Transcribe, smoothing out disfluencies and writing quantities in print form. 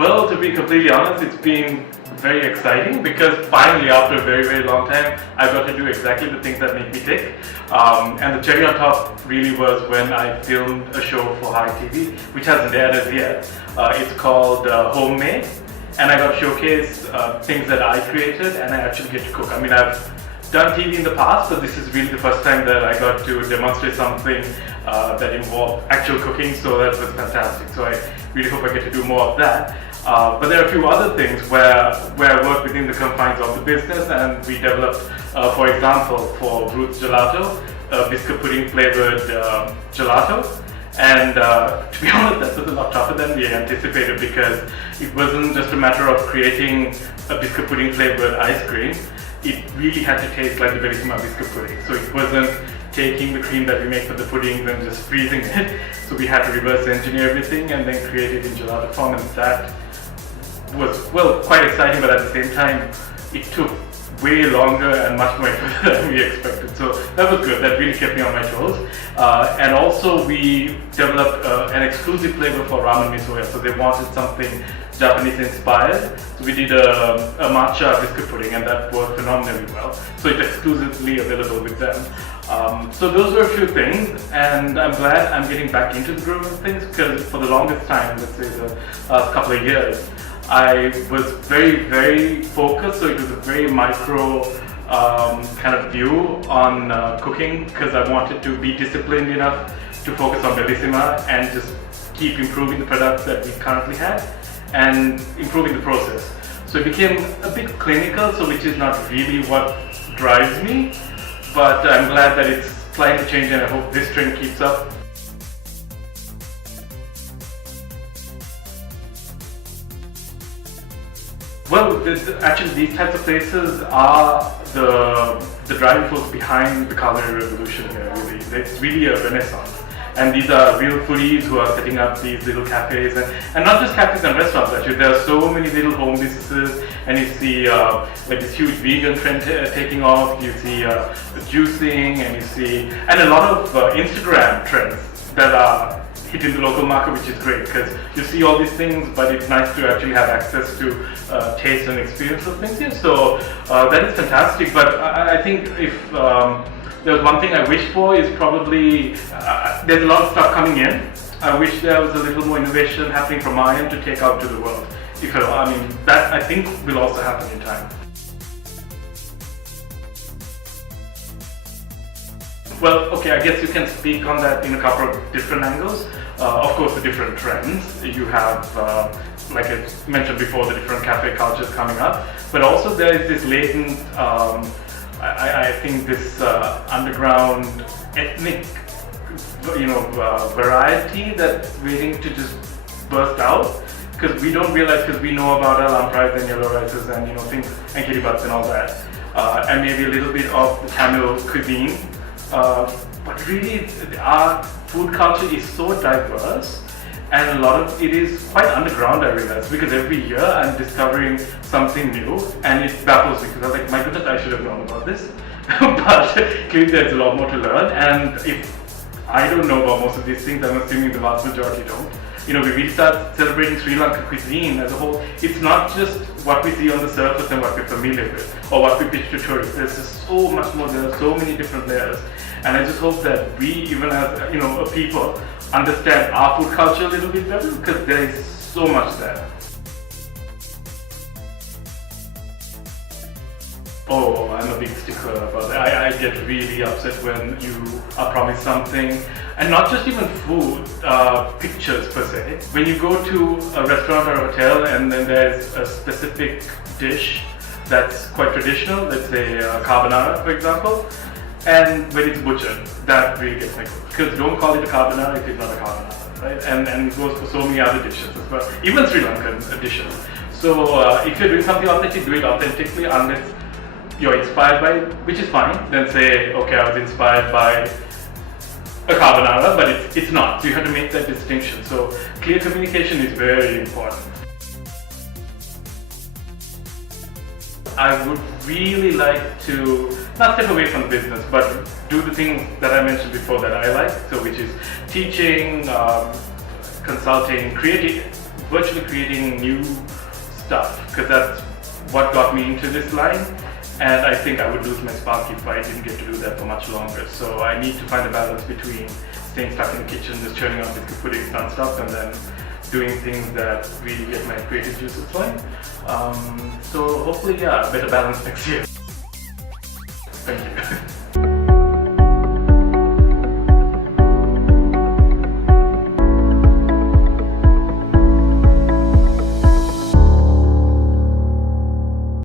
Well, to be completely honest, it's been very exciting because finally, after a very, very long time, I got to do exactly the things that make me tick. And the cherry on top really was when I filmed a show for High TV, which hasn't aired as yet. It's called Homemade, and I got to showcase things that I created, and I actually get to cook. I mean, I've done TV in the past, but this is really the first time that I got to demonstrate something that involved actual cooking, so that was fantastic. So I really hope I get to do more of that. But there are a few other things where I work within the confines of the business, and we developed, for example, for Ruth's Gelato, biscuit pudding flavored gelato. And to be honest, that was a lot tougher than we anticipated because it wasn't just a matter of creating a biscuit pudding flavored ice cream. It really had to taste like the Bellissima biscuit pudding. So it wasn't taking the cream that we make for the pudding and just freezing it. So we had to reverse engineer everything and then create it in gelato form, and that was, well, quite exciting, but at the same time, it took way longer and much more effort than we expected. So that was good. That really kept me on my toes. And also we developed an exclusive flavor for ramen miso. So they wanted something Japanese inspired. So we did a matcha biscuit pudding, and that worked phenomenally well. So it's exclusively available with them. So those were a few things, and I'm glad I'm getting back into the groove of things because for the longest time, let's say the last couple of years, I was very, very focused, so it was a very micro kind of view on cooking because I wanted to be disciplined enough to focus on Bellissima and just keep improving the products that we currently had and improving the process. So it became a bit clinical, so which is not really what drives me, but I'm glad that it's slightly changing, and I hope this trend keeps up. Well, actually these types of places are the driving force behind the culinary revolution here, really. It's really a renaissance. And these are real foodies who are setting up these little cafes, and not just cafes and restaurants actually. There are so many little home businesses, and you see like this huge vegan trend taking off, you see juicing, and you see, and a lot of Instagram trends that are hitting the local market, which is great because you see all these things, but it's nice to actually have access to taste and experience of things here. So that is fantastic. But I think if there's one thing I wish for is probably there's a lot of stuff coming in. I wish there was a little more innovation happening from my end to take out to the world. If I mean, that I think will also happen in time. Well, okay, I guess you can speak on that in a couple of different angles. Of course, the different trends. You have, like I mentioned before, the different cafe cultures coming up, but also there is this latent, I think this underground ethnic, variety that's waiting to just burst out. Because we don't realize, because we know about our lampreis and yellow rices and things and kiribats and all that, and maybe a little bit of the Tamil cuisine. But really, our food culture is so diverse, and a lot of it is quite underground, I realize, because every year I'm discovering something new, and it baffles me because I'm like, my goodness, I should have known about this. But clearly there's a lot more to learn, and if I don't know about most of these things, I'm assuming the vast majority don't. We really start celebrating Sri Lankan cuisine as a whole. It's not just what we see on the surface and what we're familiar with, or what we pitch to tourists. There's just so much more. There are so many different layers, and I just hope that we, even as a people, understand our food culture a little bit better because there is so much there. Oh, I'm a big stickler about that. I get really upset when you are promised something, and not just even food, pictures per se. When you go to a restaurant or a hotel and then there's a specific dish that's quite traditional, let's say carbonara for example, and when it's butchered, that really gets me good. Because don't call it a carbonara if it's not a carbonara, right? And it goes for so many other dishes as well, even Sri Lankan dishes. So if you're doing something authentic, do it authentically, unless you're inspired by it, which is fine. Then say, okay, I was inspired by a carbonara, but it's not. So you have to make that distinction. So clear communication is very important. I would really like to not step away from the business, but do the things that I mentioned before that I like. So which is teaching, consulting, virtually creating new stuff, because that's what got me into this line. And I think I would lose my spark if I didn't get to do that for much longer. So I need to find a balance between staying stuck in the kitchen, just churning out biscuit puddings non-stop, and then doing things that really get my creative juices flowing. So hopefully, yeah, a better balance next year.